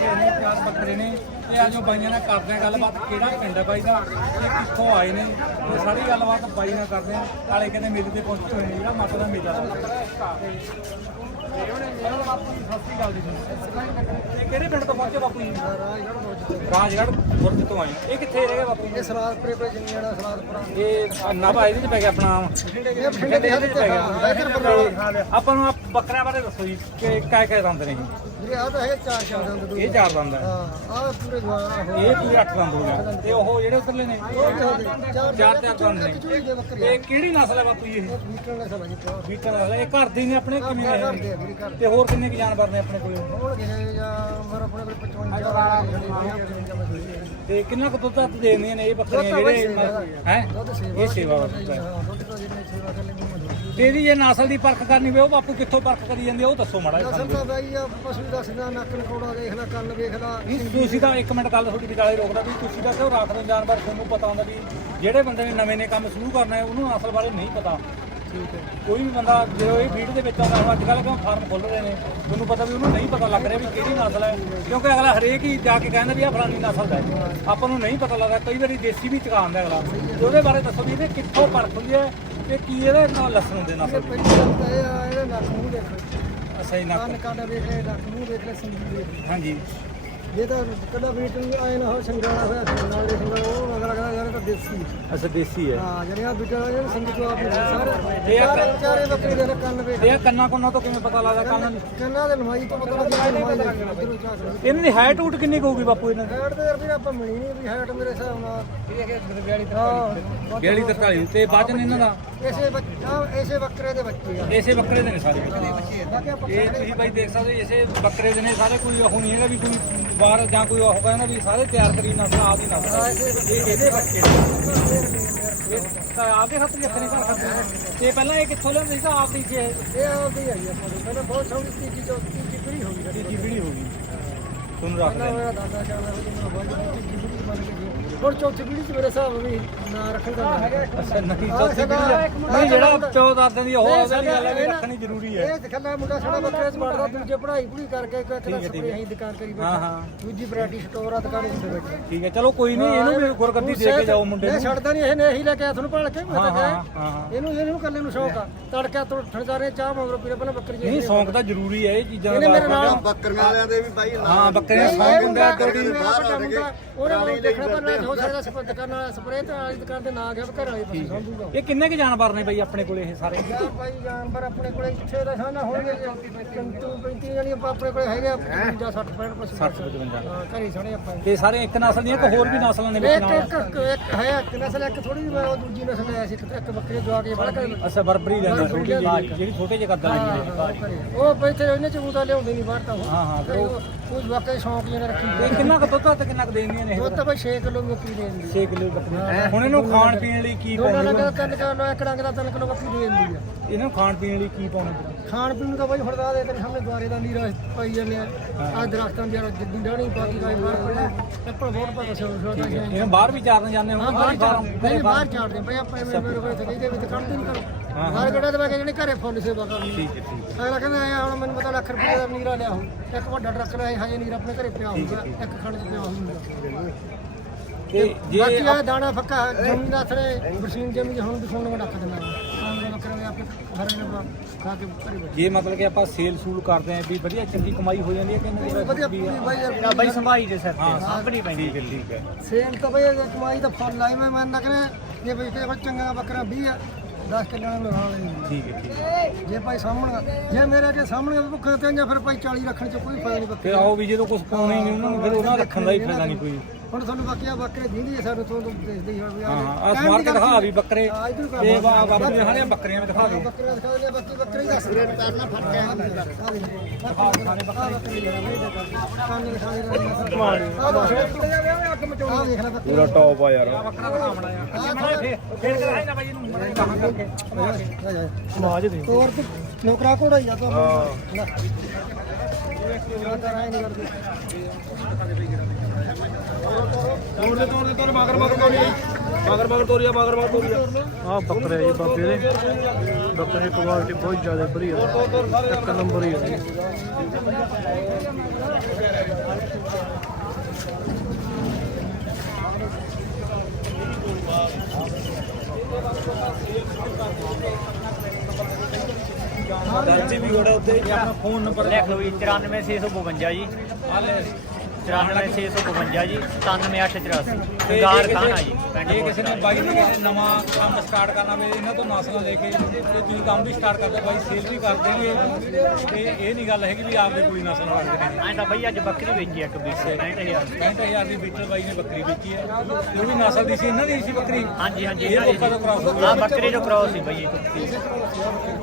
ਤੇ ਆ ਜੋ ਬਾਈਆਂ ਨਾਲ ਕਰਦੇ ਆ ਗੱਲਬਾਤ ਕਿਹੜਾ ਪਿੰਡ ਹੈ ਬਾਈ ਦਾ ਤੇ ਕਿੱਥੋਂ ਆਏ ਨੇ ਇਹ ਸਾਰੀ ਗੱਲਬਾਤ ਬਾਈ ਨਾਲ ਕਰਦੇ ਆ ਨਾਲੇ ਕਹਿੰਦੇ ਮੇਲੇ ਤੇ ਪਹੁੰਚੇ ਹੋਏ ਨੇ ਜਿਹੜਾ ਮਾਤਾ ਦਾ ਮੇਲਾ ਤੇ। ਇਹ ਕਿਹੜੇ ਪਿੰਡ ਤੋਂ ਪਹੁੰਚੇ ਬਾਪੂ ਜੀ? ਰਾਜਗੜ੍ਹ ਗੁਰਦ ਤੋਂ ਆਏ ਇਹ ਕਿੱਥੇ ਰਹਿ ਬਾਪੂ ਜੀ? ਇਹ ਸਲਾਦਪੁਰੇ ਕੋਲ ਜੰਗੀਆੜਾ ਸਲਾਦਪੁਰਾ। ਇਹ ਨਵਾ ਇਹਦੇ ਚ ਪੈ ਗਿਆ ਆਪਣਾ। ਇਹ ਬਠਿੰਡੇ ਦੇ ਹੱਥ ਪੈ ਗਿਆ। ਇਧਰ ਬਰਨਾਲਾ ਆਪਾਂ ਨੂੰ ਬੱਕਰਿਆਂ ਬਾਰੇ ਦੱਸੋ ਜੀ ਕਿ ਕਾਇ ਕਾਇ ਦੰਦ ਨੇ ਜੀ? ਵੀਰੇ ਆ ਤਾਂ ਹੈਗੇ ਚਾਰ ਚਾਰ ਦੰਦ ਦੋ। ਇਹ ਚਾਰ ਦੰਦ ਹੈ ਹਾਂ ਆ ਪੂਰੇ ਜਵਾਨ ਹੋ ਇਹ ਪੂਰੇ ਅੱਠ ਦੰਦ ਹੋ ਗਏ ਤੇ ਉਹ ਜਿਹੜੇ ਉਤਰਲੇ ਨੇ ਚਾਰ ਚਾਰ ਦੰਦ ਨੇ। ਇਹ ਕਿਹੜੀ ਨਸਲ ਹੈ ਬਾਪੂ ਇਹ? ਮੀਟਰ ਜੀ ਨਸਲ ਇਹ ਘਰ ਦੀ ਨੇ ਆਪਣੇ ਘਰ ਨੇ ਤੇ ਹੋਰ ਕਿੰਨੇ ਕੁ ਜਾਨਵਰ ਨੇ ਆਪਣੇ ਕੋਲ? ਹੋਣ ਗਏ ਜਾਂ ਮਰ ਆਪਣੇ ਕੋਲ 55 ਤੇ ਕਿੰਨਾ ਕੁ ਦੁੱਧ ਦੇਣੀਆਂ ਨੇ ਇਹ ਬੱਕਰੀਆਂ ਜਿਹੜੇ ਹੈ? ਇਹ ਸੇਵਾ ਵਾਸਤੇ ਹੈ। ਹਾਂ ਦੁੱਧ ਤੋਂ ਜਿੰਨੇ ਸੇਵਾ ਤੇ ਇਹਦੀ ਜੇ ਨਸਲ ਦੀ ਪਰਖ ਕਰਨੀ ਹੋਵੇ ਉਹ ਬਾਪੂ ਕਿੱਥੋਂ ਪਰਖ ਕਰੀ ਜਾਂਦੀ ਆ ਉਹ ਦੱਸੋ ਮਾੜਾ ਜਿਹਾ ਨਸਲ ਸਾਨੂੰ। ਤਾਂ ਬਾਈ ਆ ਪਸ਼ੂ ਦੱਸਦਾ ਨੱਕ ਨਕੋੜਾ ਦੇਖ ਲੈ ਕੰਨ ਵੇਖ ਲੈ ਨਹੀਂ ਤੁਸੀਂ ਤਾਂ ਇੱਕ ਮਿੰਟ ਗੱਲ ਤੁਹਾਡੀ ਵਿਚਾਲੇ ਰੋਕਦਾ ਵੀ ਤੁਸੀਂ ਤਾਂ ਕਿਉਂ ਰੱਖਦੇ ਹੋ? ਜਾਨਵਰ ਤੁਹਾਨੂੰ ਪਤਾ ਹੁੰਦਾ ਵੀ ਜਿਹੜੇ ਬੰਦੇ ਨੇ ਨਵੇਂ ਨੇ ਕੰਮ ਸ਼ੁਰੂ ਕਰਨਾ ਹੈ ਉਹਨੂੰ ਅਸਲ ਬਾਰੇ ਨਹੀਂ ਪਤਾ। ਠੀਕ ਹੈ। ਕੋਈ ਵੀ ਬੰਦਾ ਜਦੋਂ ਇਹ ਫੀਲਡ ਦੇ ਵਿੱਚ ਆਉਂਦਾ ਹੁਣ ਅੱਜ ਕੱਲ੍ਹ ਕਿਉਂ ਫਾਰਮ ਖੁੱਲ ਰਹੇ ਨੇ? ਤੁਹਾਨੂੰ ਪਤਾ ਵੀ ਉਹਨੂੰ ਨਹੀਂ ਪਤਾ ਲੱਗ ਰਿਹਾ ਵੀ ਕਿਹੜੀ ਨਸਲ ਹੈ। ਕਿਉਂਕਿ ਅਗਲਾ ਹਰੇਕ ਹੀ ਜਾ ਕੇ ਕਹਿੰਦਾ ਵੀ ਆ ਫਲਾਨੀ ਨਸਲ ਦਾ ਹੈ। ਆਪਾਂ ਨੂੰ ਨਹੀਂ ਪਤਾ ਲੱਗਦਾ ਕਈ ਵਾਰੀ ਦੇਸੀ ਵੀ ਚਕਾਉਂਦਾ ਅਗਲਾ। ਤੇ ਉਹਦੇ ਬਾਰੇ ਦੱਸੋ ਵੀ ਇਹਦੇ ਕਿੱਥੋਂ ਪਰਖ ਹੁੰਦੀ ਹੈ ਤੇ ਕੀ ਇਹਦੇ ਨਾਲ ਲੱਸਣ ਹੁੰਦੇ ਨਸਲ ਪਹਿਲੀ ਗੱਲ ਤਾਂ ਇਹ ਆ ਇਹਦਾ ਨੱਕ ਮੂੰਹ ਦੇਖੋ ਅੱਛਾ ਜੀ ਨੱਕ। ਕੰਨ ਵੇਖ ਲੈ ਨੱਕ ਮੂੰਹ ਵੇਖ ਲੈ ਸਿੰਗੀ ਵੇਖ ਲੈ ਹਾਂਜੀ। ਜੇ ਤਾਂ ਕਦਾ ਵੀਟ ਨੂੰ ਆਏ ਨਾ ਹੋ ਸੰਗਾਲਾ ਹੋਇਆ ਨਾਲ ਦੇ ਸੰਗਾਲਾ ਉਹ ਅਗਲਾ ਕਹਿੰਦਾ ਯਾਰ ਇਹ ਤਾਂ ਦੇਸੀ ਹੈ। ਅੱਛਾ ਦੇਸੀ ਹੈ। ਹਾਂ ਜਿਹੜੀਆਂ ਬੀਟਾ ਜਿਹੜੇ ਸੰਗ ਤੋਂ ਆਪ ਸਾਰੇ ਇਹ ਆ ਚਾਰੇ ਬੱਕਰੀ ਦੇ ਕੰਨ ਵੇਖ ਇਹ ਕੰਨਾਂ ਕੁੰਨਾਂ ਤੋਂ ਕਿਵੇਂ ਪਤਾ ਲੱਗਦਾ ਕੰਨ ਕੰਨਾਂ ਦੇ ਲੰਮਾਈ ਤੋਂ ਪਤਾ ਲੱਗਦਾ ਇਧਰੋਂ ਲਓ ਇਹਨਾਂ ਦੀ ਹਾਈਟ ਹੂਟ ਕਿੰਨੀ ਕੁ ਹੋਊਗੀ ਬਾਪੂ ਇਹਨਾਂ ਦੀ? ਹਾਈਟ ਤੇ ਯਾਰ ਵੀ ਆਪਾਂ ਮਿਲੀ ਨਹੀਂ ਵੀ ਹਾਈਟ ਮੇਰੇ ਹਿਸਾਬ ਨਾਲ ਇਹ ਕਿ 42 42 43 ਤੇ ਵਜਨ ਇਹਨਾਂ ਦਾ ਇਸੇ ਬੱਚਾ ਇਸੇ ਬੱਕਰੇ ਦੇ ਬੱਚੇ ਆ। ਇਸੇ ਬੱਕਰੇ ਦੇ ਨੇ ਸਾਰੇ ਬਾਕੀ ਆਪਾਂ ਇਹ ਤੁਸੀਂ ਬਾਈ ਦੇਖ ਸਕਦੇ ਹੋ, ਇਸੇ ਬੱਕਰੇ ਦੇ ਨੇ ਸਾਰੇ ਕੋਈ ਉਹ ਨਹੀਂ ਹੈਗਾ ਵੀ ਕੋਈ ਬਾਹਰ ਜਾਂ ਕੋਈ ਉਹ ਕਹਿੰਦਾ ਵੀ ਸਾਰੇ ਤਿਆਰ ਕਰੀ ਨਸਲ ਆਪ ਹੀ ਇਹ ਇਹਦੇ ਬੱਚੇ ਨੇ। ਇਹ ਤਾਂ ਆਪਦੇ ਹੱਥ ਹੀ ਆਪਣੇ ਘਰ ਖਾਂਦੇ ਨੇ ਤੇ ਪਹਿਲਾਂ ਇਹ ਕਿੱਥੋਂ ਲਿਆਂਦੇ ਸੀ ਤਾਂ ਆਪ ਦੀ ਸੀ ਇਹ ਇਹ ਆਪਦੀ ਆਈ ਆਪਾਂ ਨੂੰ ਪਹਿਲਾਂ ਬਹੁਤ ਸੋਹਣੀ ਤੀਜੀ ਜੋ ਤੀਜੀ ਪੀੜੀ ਹੋ ਗਈ। ਸਾਡੀ ਤੀਜੀ ਪੀੜੀ ਹੋ ਗਈ। ਤੁਹਾਨੂੰ ਰੱਖ ਪਹਿਲਾਂ ਲੈ ਮੇਰਾ ਦਾਦਾ ਚਾਹਦਾ ਸੀ ਮੈਨੂੰ ਬੰਦ ਤੀਜੀ ਪੀੜੀ ਬਣ ਕੇ ਗਈ ਹੁਣ ਚੌਥੀ ਪੀੜੀ ਚ ਮੇਰੇ ਹਿਸਾਬ ਵੀ ਨਾਂ ਰੱਖਣ ਦਾ ਅੱਛਾ ਨਹੀਂ ਚੌਥੀ ਜਿਹੜਾ ਸਾਡਾ- 14 ਦਿਨ ਦੀ ਉਹ ਨਹੀਂ, ਉਹਦੀ ਗੱਲ ਹੈ ਵੀ ਸਾਡਾ ਰੱਖਣੀ ਜ਼ਰੂਰੀ ਹੈ। ਇਹ ਦਿਖਲਾ ਮੁੰਡਾ ਸਾਡਾ ਬੱਕਰੇ ਚ ਵੜਦਾ ਦੂਜੇ ਪੜ੍ਹਾਈ ਪੂਰੀ ਕਰਕੇ ਇੱਕ ਇੱਕ ਦਾ ਸਪਰੇ ਅਸੀਂ ਦੁਕਾਨ ਕਰੀ ਬੈਠਾ। ਹਾਂ। ਦੂਜੀ ਵੈਰਾਈਟੀ ਸਟੋਰ ਆ ਦੁਕਾਨ ਉੱਤੇ ਬੈਠਾ। ਠੀਕ ਹੈ ਚਲੋ ਕੋਈ ਨਹੀਂ ਇਹਨੂੰ ਵੀ ਗੁਰਗੱਦੀ ਦੇ ਕੇ ਜਾਓ ਮੁੰਡੇ ਇਹ ਨੂੰ। ਛੱਡਦਾ ਨਹੀਂ ਇਹਨੇ ਇਹੀ ਲੈ ਕੇ ਆ ਤੁਹਾਨੂੰ ਭੜ ਕੇ ਮੈਂ ਹਾਂ ਤਾਂ ਇਹਨੂੰ ਇਹਨੂੰ ਕੱਲੇ ਨੂੰ ਸ਼ੌਕ ਆ। ਤੜਕਾ ਤੋਂ ਠਣਦਾਰੇ ਚਾਹ ਮਗਰੋਂ ਪੀਰੇ ਪਹਿਲਾਂ ਬੱਕਰੀ ਜੀ ਨਹੀਂ ਸ਼ੌਂਕ ਤਾਂ ਜ਼ਰੂਰੀ ਹੈ ਇਹ ਚੀਜ਼ਾਂ ਨਾਲ ਬੱਕਰੀਆਂ ਵਾਲਿਆਂ ਦੇ ਵੀ ਬਾਈ ਹਾਂ ਬੱਕਰੇ ਦਾ ਸ਼ੌਂਕ ਹੁੰਦਾ। ਹੈ ਕਿਉਂਕਿ ਉਹਨੇ ਮੈਨੂੰ ਦੇਖਣਾ ਪਰ ਨਾ ਹੋ ਸਕਦਾ ਸਪ ਦੁਕਾਨ ਵਾਲਾ ਸਪਰੇ ਤੇ ਵਾਲੀ ਦੁਕਾਨ ਤੇ ਨਾ ਗਿਆ ਘਰ ਵਾਲੀ ਪਾਸੇ। ਸਮਝੂਗਾ ਇਹ ਕਿੰਨੇ ਕੁ ਜਾਨਵਰ ਨੇ ਬਈ ਆਪਣੇ ਕੋਲੇ ਇਹ ਸਾਰੇ? ਯਾਰ ਭਾਈ ਜਾਨਵਰ ਆਪਣੇ ਕੋਲੇ ਇੱਥੇ ਦਾ ਸਾਨਾ ਹੋਣਗੇ। ਕੰਤੂ 35 ਜਣੀ ਆਪਣੇ ਕੋਲੇ ਹੈਗੇ 50 60 65 ਪਸ਼ੂ 60 55 ਹਾਂ ਘਰੇ ਸਣੇ ਆਪਾਂ। ਤੇ ਸਾਰੇ ਇੱਕ ਨਸਲ ਦੀਆਂ ਕਿ ਹੋਰ ਵੀ ਨਸਲਾਂ ਦੇ ਵਿੱਚ ਇੱਕ ਨਾਲ ਇੱਕ ਇੱਕ ਹੈ ਇੱਕ ਨਸਲ ਇੱਕ ਥੋੜੀ ਜਿਹੀ ਉਹ ਦੂਜੀ ਨਸਲ ਹੈ ਸੀ ਇੱਕ ਇੱਕ ਬੱਕਰੀ ਦਵਾ ਕੇ ਬੜਾ ਕਰ ਅੱਛਾ ਬਰਬਰੀ ਲੈਂਦਾ ਛੋਟੀ ਜਿਹੀ ਜਿਹੜੀ ਛੋਟੇ ਜਿਹੇ ਕੱਦਾਂ ਵਾਲੀ ਹੈ ਉਹ ਬੈਠੇ ਇਹਨੇ ਚ ਉਹਦਾ ਲਿਆਉਂਦੇ ਨਹੀਂ ਬਾਹਰ ਤਾਂ ਉਹ। ਹਾਂ ਹਾਂ ਉਹ ਉਹ ਜਵਾਕਾਂ ਦੇ ਸ਼ੌਂਕ ਜਿਹਨੇ ਰੱਖੀ। ਇਹ ਕਿੰਨਾ ਕੁ ਦੁੱਧ ਆ ਤੇ ਕਿੰਨਾ ਕੁ ਦੇਣੀਆਂ ਨੇ ਇਹ? ਉਹ ਤਾਂ ਬਈ 6 ਕਿਲੋ ਬੱਕਰੀ ਦੇ ਦਿੰਦੀ 6 ਕਿਲੋ ਬੱਕਰੀਆਂ ਹੁਣ ਇਹਨੂੰ ਖਾਣ ਪੀਣ ਲਈ ਕੀ ਦੋਨਾਂ ਪਾਉਣਾ ਦਾ ਤਿੰਨ ਕਿਲੋ ਇੱਕ ਡੰਗ ਦਾ ਤਿੰਨ ਕਿਲੋ ਬੱਕਰੀ ਦੇ ਦਿੰਦੀ ਆ। ਇਹਨੂੰ ਖਾਣ ਪੀਣ ਲਈ ਕੀ ਪਾਉਣਾ? ਖਾਣ ਪੀਣ ਨੂੰ ਤਾਂ ਬਾਈ ਫੜਦਾ ਦੇ ਤੇਰੇ ਸਾਹਮਣੇ ਦੁਆਰੇ ਦਾ ਨੀਰਾ ਪਾਈ ਜਾਂਦੇ ਆ। ਆ ਦਰਖਤਾਂ ਦੀ ਯਾਰ ਜਿੱਦੀ ਡਾਣੀ ਬਾਕੀ ਦਾ ਬਾਹਰ ਪੜਾ ਐਪਲ ਬਹੁਤ ਪਤਾ ਸੋ ਸੋ ਦਾ ਹੈ। ਇਹਨੂੰ ਬਾਹਰ ਵੀ ਚਾਰਨ ਜਾਂਦੇ ਹਾਂ ਬਾਹਰ ਚਾੜਦੇ ਨਹੀਂ ਬਾਹਰ ਚਾੜਦੇ ਬਈ ਆਪਾਂ ਐਵੇਂ ਮੇਰੇ ਕੋਲ ਤੇ ਵਿੱਚ ਕੱਢਦੇ ਨਹੀਂ ਕਰੋ ਬਾਹਰ ਕਿਹੜਾ ਦਵਾ ਕੇ ਜਿਹੜੇ ਘਰੇ ਫੁੱਲ ਸੇਵਾ ਕਰਨੀ ਠੀਕ ਹੈ ਠੀਕ ਅਗਲਾ ਕਹਿੰਦਾ ਆਇਆ ਹੁਣ ਮੈਨੂੰ ਪਤਾ ਲੱਖ ਰੁਪਏ ਦਾ ਨੀਰਾ ਲਿਆ ਹੋ ਇੱਕ ਵੱਡਾ ਟਰੱਕ ਲਿਆ ਹਜੇ ਨੀਰਾ ਆਪਣੇ ਘਰੇ ਪਿਆ ਹੋਊਗਾ। ਇੱਕ ਖੰਡ ਚ ਪਿਆ ਹੋਊਗਾ। ਤੇ ਜੇ ਬਾਕੀ ਆ ਦਾਣਾ ਫੱਕਾ ਜ਼ਮੀਨ ਦਾ ਥੜੇ ਬਰਸੀਨ ਜਮੀ ਹੁਣ ਦਿਖਾਉਣ ਨੂੰ ਰੱਖ ਦਿੰਦਾ ਆਮ ਦੇ ਬੱਕਰੇ ਆਪੇ ਘਰੇ ਨੇ ਖਾ ਕੇ ਘਰੇ ਬੈਠੇ ਜੇ ਮਤਲਬ ਕਿ ਆਪਾਂ ਸੇਲ ਸੂਲ ਕਰਦੇ ਆਂ ਵੀ ਵਧੀਆ ਚੰਗੀ ਕਮਾਈ ਹੋ ਜਾਂਦੀ ਹੈ ਕਿ ਨਹੀਂ? ਵਧੀਆ ਬਾਈ ਯਾਰ ਬਾਈ ਸੰਭਾਈ ਦੇ ਸਿਰ ਤੇ। ਸਾਂਭਣੀ ਪੈਂਦੀ। ਠੀਕ ਹੈ ਠੀਕ ਹੈ। ਸੇਲ ਤਾਂ ਬਈ ਕਮਾਈ ਦਾ ਫੁੱਲ ਆਈ ਮੈਂ ਮੰਨ ਲੱਗਣਾ ਜੇ ਬਈ ਤੇ ਕੋਈ ਚੰਗਾ ਬੱਕਰਾ 20 ਆ 10 ਕਿੱਲਿਆਂ ਨੂੰ। ਲਗਾ ਠੀਕ ਹੈ ਠੀਕ ਹੈ। ਜੇ ਭਾਈ ਸਾਹਮਣੇ ਜੇ ਮੇਰੇ ਅੱਗੇ ਸਾਹਮਣੇ ਭੁੱਖੇ ਤੇ ਜਾਂ ਫਿਰ ਭਾਈ 40 ਰੱਖਣ ਚ ਕੋਈ ਫਾਇਦਾ ਨਹੀਂ ਬੱਕਰੇ ਫਿਰ ਆਓ ਵੀ ਜਦੋਂ ਕੁਝ ਪਾਉਣਾ ਹੀ ਨਹੀਂ ਉਹਨਾਂ ਨੂੰ ਫਿਰ ਉਹਨਾਂ ਰੱਖਣ ਦਾ ਹੀ ਫਾਇਦਾ ਨਹੀਂ ਕੋਈ। ਹੁਣ ਤੁਹਾਨੂੰ ਬਾਕੀ ਆ ਬੱਕਰੇ ਜਿੰਦੀ ਹੈ ਸਾਨੂੰ ਤੋਂ ਦੇਖਦੇ ਹੀ ਹੋ ਵੀ ਹਾਂ ਹਾਂ ਆ ਸਮਾਰਟ ਕੇ ਦਿਖਾ ਵੀ ਬੱਕਰੇ। ਤੇ ਬਾ ਬਾਬੂ ਨੇ ਬੱਕਰੀਆਂ ਵੀ ਦਿਖਾ ਦੇ। ਬੱਕਰੇ ਦਿਖਾ ਦੇ। ਬਾਕੀ ਬੱਕਰੇ ਦੱਸ ਰੇਟ ਕਰਨਾ ਫ਼ਰਕ ਹੈ ਸਾਰੇ ਦਿਖਾ ਦੇ ਲੈ ਬੱਕਰੇ। ਪੂਰਾ ਟੌਪ ਆ ਯਾਰ। ਬੱਕਰਾ ਦਿਖਾਉਣਾ ਆ ਜੇ ਮੈਂ ਫੇਰ ਫੇਰ ਕਰਾਈ ਨਾ ਬਾਈ ਇਹਨੂੰ ਮੜੇ ਕਹਾਂ ਕਰਕੇ। ਸਮਾਜ ਦੇ। ਤੋਰ ਤੇ ਨੌਕਰਾ ਕੋੜਾ ਹੀ ਆ ਤਾਂ। ਹਾਂ। ਤੋੜ ਆ ਬੱਕਰੇ ਜੀ ਬੱਕਰੇ ਕੁਆਲਿਟੀ ਬਹੁਤ ਜ਼ਿਆਦਾ ਨੰਬਰ ਹੀ ਹੈ ਦਰਜੀ ਵੀ ਘੜਾ ਉੱਤੇ। ਆਪਣਾ ਫੋਨ ਨੰਬਰ ਲਿਖ ਲਓ ਜੀ 94652 ਜੀ। 94652 ਜੀ 97884 ਤੇ ਗਾਰ ਜੇ ਖਾਨ ਆ ਕਿਸੇ- ਜੀ? ਪਿੰਡ ਜੇ ਕਿਸੇ ਨੇ ਬਾਈ ਨੇ ਕਿਸੇ ਨਵਾਂ ਕੰਮ ਸਟਾਰਟ ਕਰਨਾ ਵੇ ਇਹਨਾਂ ਤੋਂ ਨਸਲਾਂ ਲੈ ਕੇ ਤੇ ਤੁਸੀਂ ਕੰਮ ਵੀ ਸਟਾਰਟ ਕਰਦੇ ਬਾਈ ਸੇਲ ਵੀ ਕਰ ਦੇਣਗੇ ਤੇ ਇਹ ਨਹੀਂ ਗੱਲ ਹੈਗੀ ਵੀ ਆਪਦੇ ਕੋਈ ਨਸਲ ਰੱਖਦੇ ਨੇ। ਐਂ ਤਾਂ ਬਈ ਅੱਜ ਬੱਕਰੀ ਵੇਚੀ ਇੱਕ 65000 65000 ਦੀ। ਬੀਟਲ ਬਾਈ ਨੇ ਬੱਕਰੀ ਵੇਚੀ ਹੈ। ਵੀ ਨਸਲ ਦੀ ਸੀ ਇਹਨਾਂ ਦੀ ਸੀ ਬੱਕਰੀ। ਹਾਂਜੀ ਹਾਂਜੀ ਇਹ ਲੋਕਾਂ ਤੋਂ ਕਰਾਸ ਹੋ ਬੱਕਰੀ ਜੋ ਕ੍ਰੋਸ ਸੀ ਬਈ ਇਹ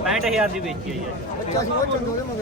65000 ਦੀ ਵੇਚੀ ਹੈ ਜੀ।